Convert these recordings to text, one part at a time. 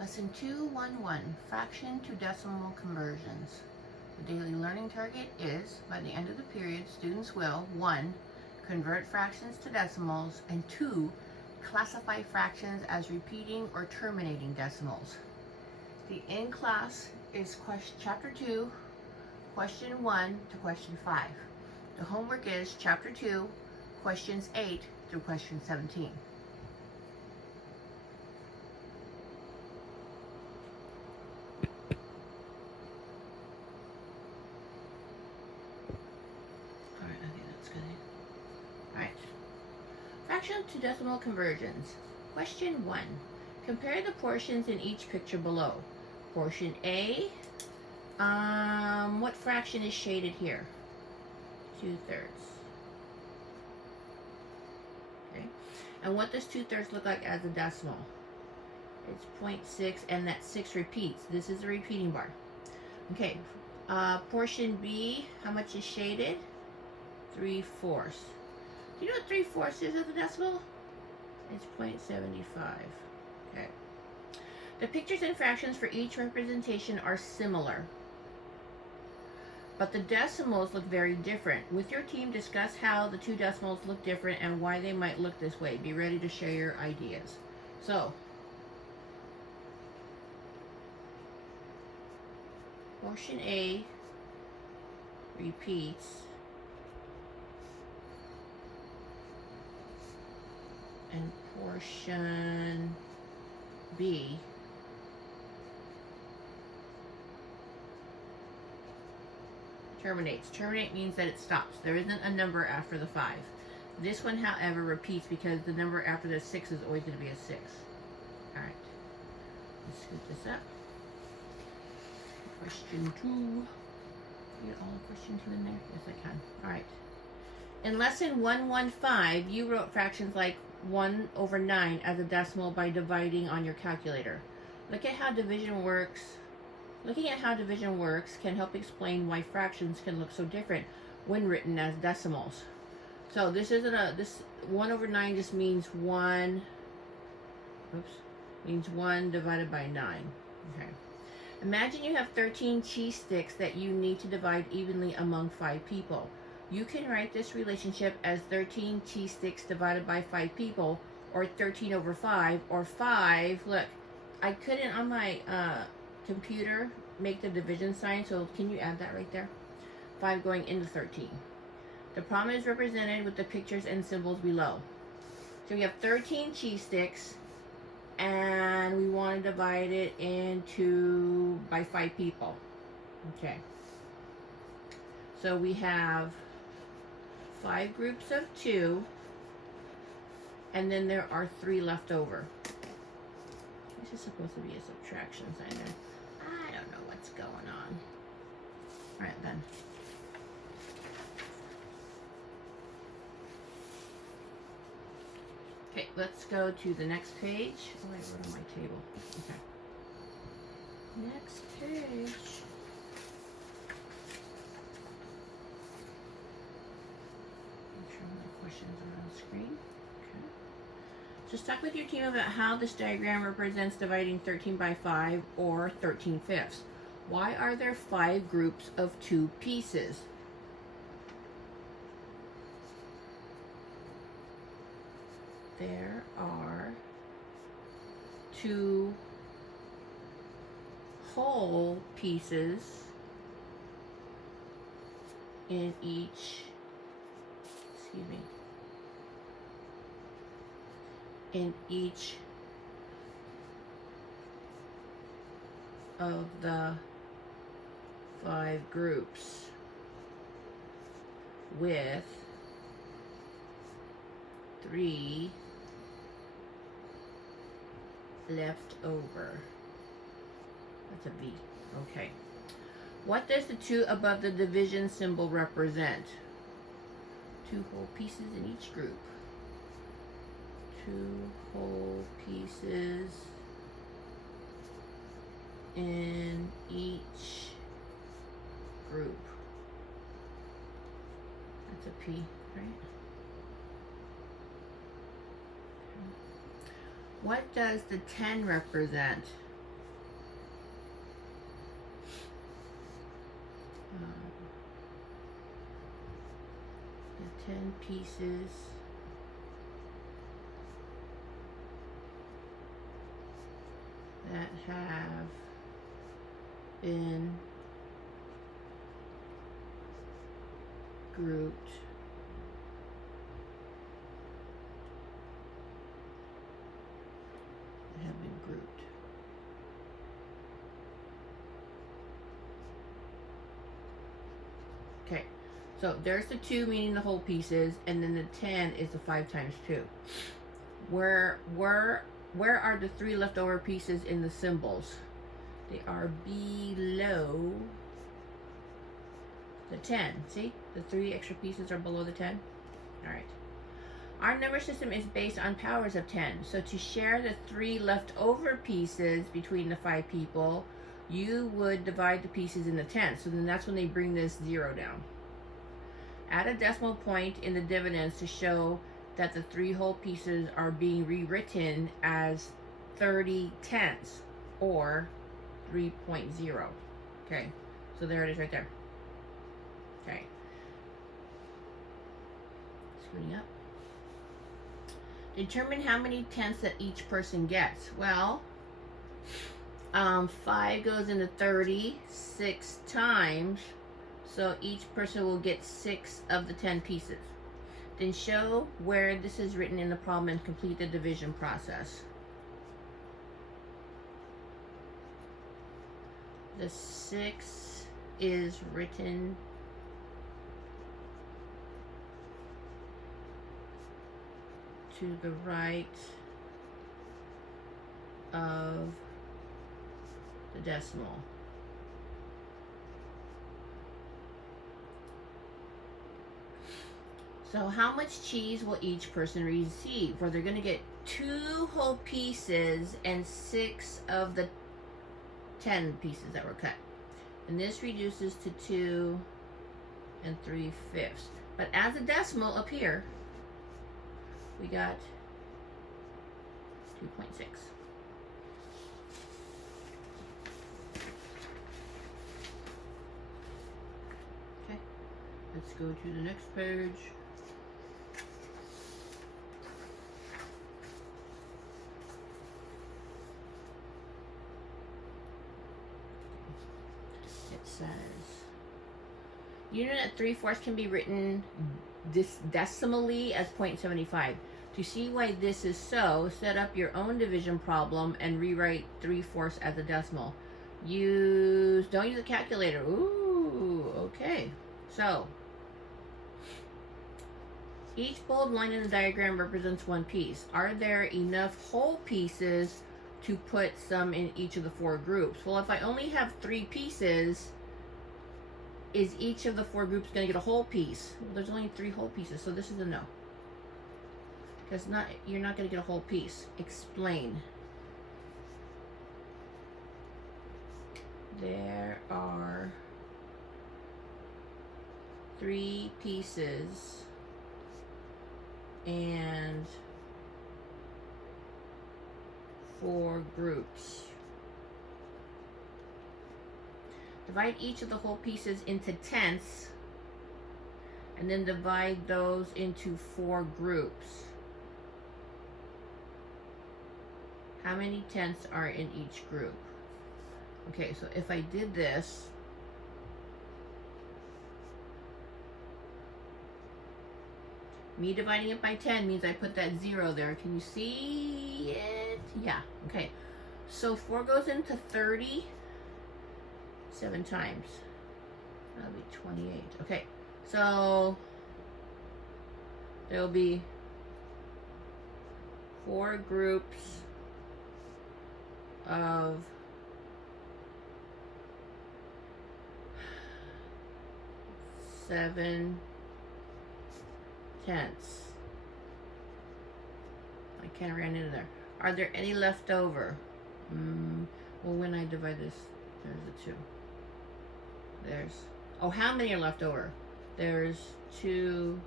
Lesson 211, Fraction to Decimal Conversions. The daily learning target is, by the end of the period, students will 1. Convert fractions to decimals, and 2. Classify fractions as repeating or terminating decimals. The in-class is Chapter 2, Question 1 to Question 5. The homework is Chapter 2, Questions 8 through Question 17. Alright, I think that's good. Alright. Fraction to decimal conversions. Question 1. Compare the portions in each picture below. Portion A. What fraction is shaded here? 2/3. Okay. And what does 2/3 look like as a decimal? It's 0.6, and that 6 repeats. This is a repeating bar. Okay. Portion B, how much is shaded? 3/4. Do you know what 3/4 is as a decimal? It's 0.75. Okay. The pictures and fractions for each representation are similar, but the decimals look very different. With your team, discuss how the two decimals look different and why they might look this way. Be ready to share your ideas. So, portion A repeats, and portion B terminates. Terminate means that it stops. There isn't a number after the 5. This one, however, repeats because the number after the 6 is always going to be a 6. Alright. Let's scoot this up. Question 2. Get all of question 2 in there? Yes, I can. Alright. In lesson 115, you wrote fractions like 1/9 as a decimal by dividing on your calculator. Look at how division works. Looking at how division works can help explain why fractions can look so different when written as decimals. So this isn't this 1/9 just means 1. Oops, means 1 divided by 9. Okay. Imagine you have 13 cheese sticks that you need to divide evenly among 5 people. You can write this relationship as 13 cheese sticks divided by 5 people, or 13/5, or 5. Look, I couldn't on my computer make the division sign, so can you add that right there? 5 going into 13. The problem is represented with the pictures and symbols below. So we have 13 cheese sticks, and we want to divide it into by 5 people. Okay. So we have 5 groups of 2, and then there are 3 left over. This is supposed to be a subtraction sign there. I don't know what's going on. Alright then. Okay, let's go to the next page. Oh, I wrote on my table. Okay. Next page. Make sure my questions are on screen. Okay. So talk with your team about how this diagram represents dividing 13 by 5 or 13/5. Why are there 5 groups of 2 pieces? There are 2 whole pieces in each, in each of the 5 groups, with 3 left over. That's a V. Okay. What does the 2 above the division symbol represent? 2 whole pieces in each group. 2 whole pieces in each group. That's a P, right? What does the 10 represent? 10 pieces that have been grouped Okay, so there's the 2 meaning the whole pieces, and then the 10 is the 5 times 2. Where are the 3 leftover pieces in the symbols? They are below the 10. See? The 3 extra pieces are below the 10. All right. Our number system is based on powers of 10. So to share the 3 leftover pieces between the 5 people, you would divide the pieces in the 10. So then that's when they bring this 0 down. Add a decimal point in the dividends to show that the 3 whole pieces are being rewritten as 30 tenths, or 3.0. Okay, so there it is right there. Okay. Screwing up. Determine how many tenths that each person gets. Well, 5 goes into 30 6 times, so each person will get 6 of the 10 pieces. Then show where this is written in the problem and complete the division process. The 6 is written to the right of the decimal. So how much cheese will each person receive? Well, they're going to get 2 whole pieces and 6 of the 10 pieces that were cut. And this reduces to 2 3/5. But as a decimal up here, we got 2.6. Okay, let's go to the next page. It says, unit at 3/4 can be written decimally as 0.75. To see why this is so, set up your own division problem and rewrite 3/4 as a decimal. Don't use a calculator. Ooh, okay. So, each bold line in the diagram represents 1 piece. Are there enough whole pieces to put some in each of the 4 groups? Well, if I only have 3 pieces, is each of the 4 groups going to get a whole piece? Well, there's only 3 whole pieces, so this is a no. Because you're not going to get a whole piece. Explain. There are 3 pieces and 4 groups. Divide each of the whole pieces into tenths and then divide those into 4 groups. How many tenths are in each group? Okay, so if I did this, me dividing it by 10 means I put that 0 there. Can you see it? Yeah, okay. So 4 goes into 30 7 times. That'll be 28. Okay, so there'll be 4 groups of 7 tenths. I can't run into there. Are there any left over? Well, when I divide this, there's a 2. Oh, how many are left over? There's 2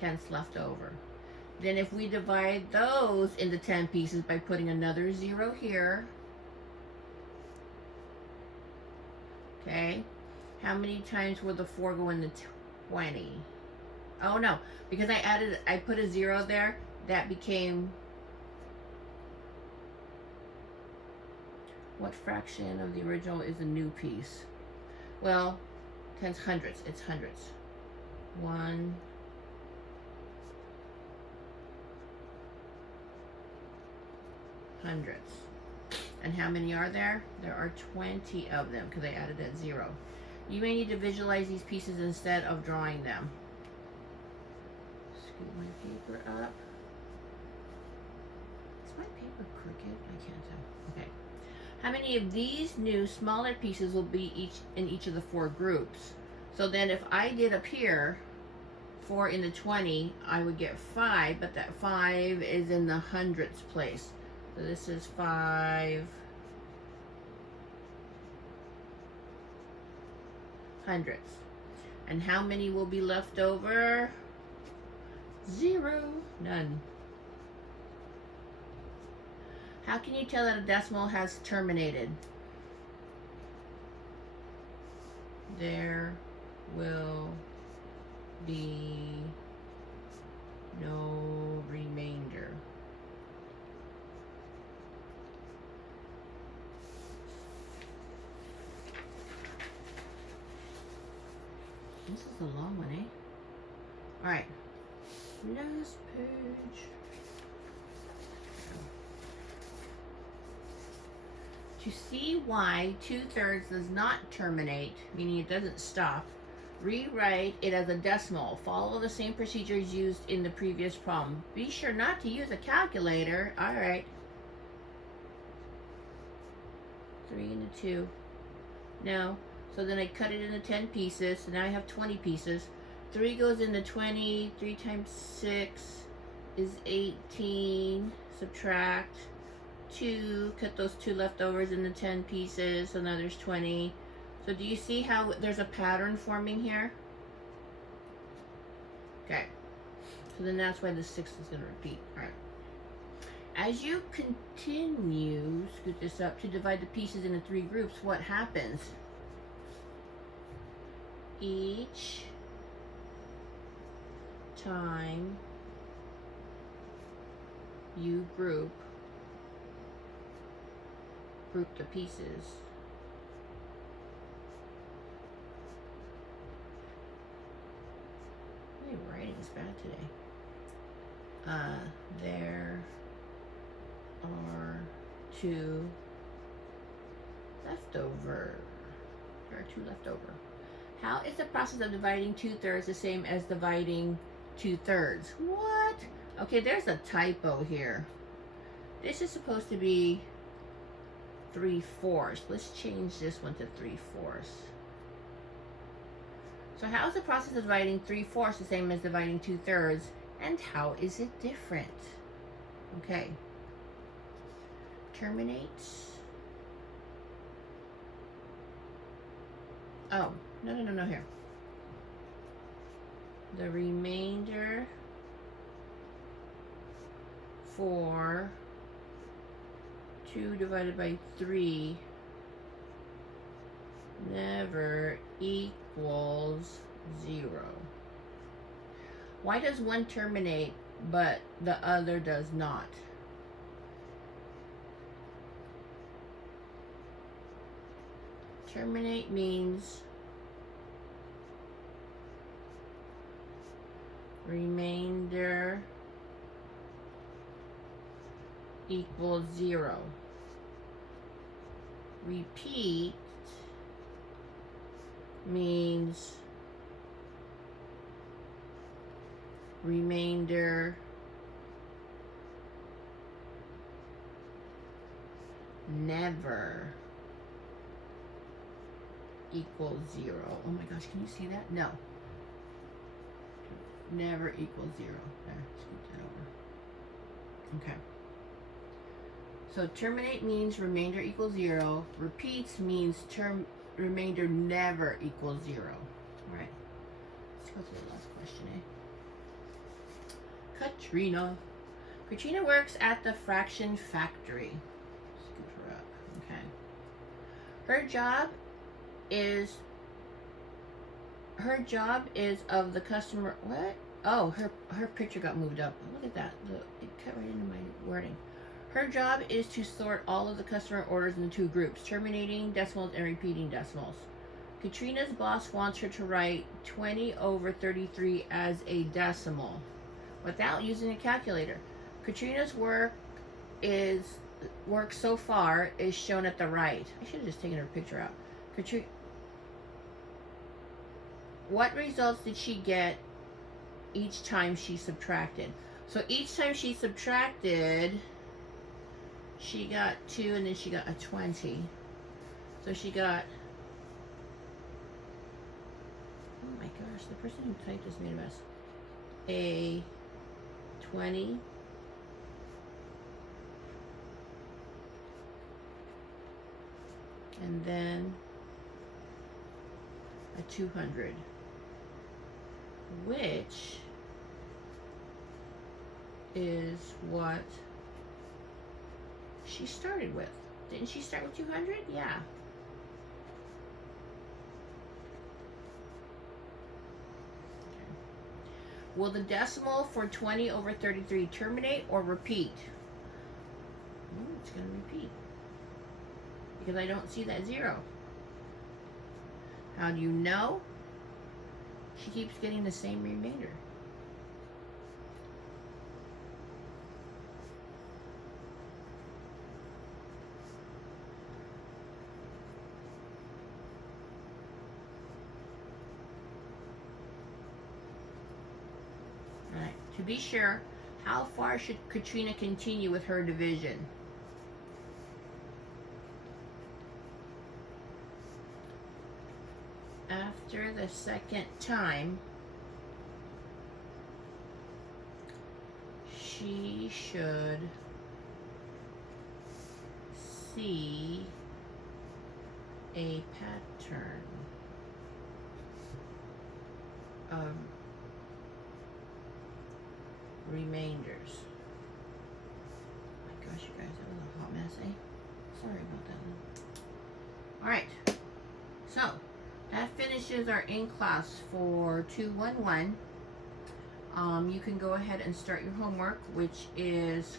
tenths left over. Then if we divide those into 10 pieces by putting another 0 here, okay, how many times will the 4 go into 20. Oh no, because I put a 0 there, that became, what fraction of the original is a new piece? Well, 10's hundredths, it's hundredths. 1 hundredths. And how many are there? There are 20 of them because I added that 0. You may need to visualize these pieces instead of drawing them. Scoot my paper up. Is my paper crooked? I can't tell. Okay. How many of these new smaller pieces will be in each of the 4 groups? So then if I did up here 4 in the 20, I would get 5, but that 5 is in the hundredths place. So this is 5 hundredths. And how many will be left over? 0. None. How can you tell that a decimal has terminated? There will be no remainder. This is a long one, eh? All right. Last page. To see why 2/3 does not terminate, meaning it doesn't stop, rewrite it as a decimal. Follow the same procedures used in the previous problem. Be sure not to use a calculator. All right. 3 and a 2. No. So then I cut it into 10 pieces. So now I have 20 pieces. 3 goes into 20. 3 times 6 is 18. Subtract 2. Cut those 2 leftovers into 10 pieces. So now there's 20. So do you see how there's a pattern forming here? Okay. So then that's why the 6 is going to repeat. All right. As you continue, scoot this up, to divide the pieces into 3 groups, what happens? Each time you group the pieces, my writing is bad today. There are 2 leftover. There are 2 leftover. How is the process of dividing 2/3 the same as dividing 2/3? What? Okay, there's a typo here. This is supposed to be 3/4. Let's change this one to 3/4. So how is the process of dividing 3/4 the same as dividing 2/3? And how is it different? Okay. Terminates. Oh. No, here. The remainder for 2 divided by 3 never equals 0. Why does one terminate but the other does not? Terminate means remainder equals 0. Repeat means remainder never equals 0. Oh my gosh, can you see that? No. Never equals 0. There, scoot that over. Okay. So terminate means remainder equals 0. Repeats means remainder never equals 0. All right. Let's go to the last question, Katrina. Katrina works at the fraction factory. Scoot her up. Okay. Her job is Her job is of the customer. What? Oh, her picture got moved up. Look at that. Look, it cut right into my wording. Her job is to sort all of the customer orders into 2 groups, terminating decimals and repeating decimals. Katrina's boss wants her to write 20/33 as a decimal without using a calculator. Katrina's work so far is shown at the right. I should have just taken her picture out. What results did she get each time she subtracted? So each time she subtracted, she got 2 and then she got a 20. So she got, oh my gosh, the person who typed this made a mess. A 20. And then a 200. Which is what she started with. Didn't she start with 200? Yeah. Okay. Will the decimal for 20/33 terminate or repeat? It's going to repeat. Because I don't see that 0. How do you know? She keeps getting the same remainder. Alright, to be sure, how far should Katrina continue with her division? After the second time, she should see a pattern of remainders. Oh my gosh, you guys, that was a hot mess, eh? Sorry about that one. Alright, so that finishes our in-class for 211. You can go ahead and start your homework, which is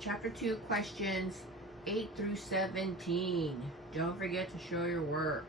Chapter 2, questions 8 through 17. Don't forget to show your work.